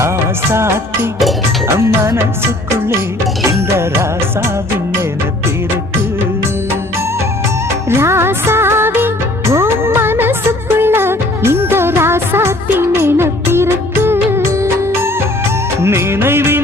ராசாத்தி மனசுக்குள்ளே இந்த ராசாவின் நினைப்பிருக்கு. ராசாவே உன் மனசுக்குள்ள இந்த ராசாத்தின் நினைப்பிருக்கு. நினைவில்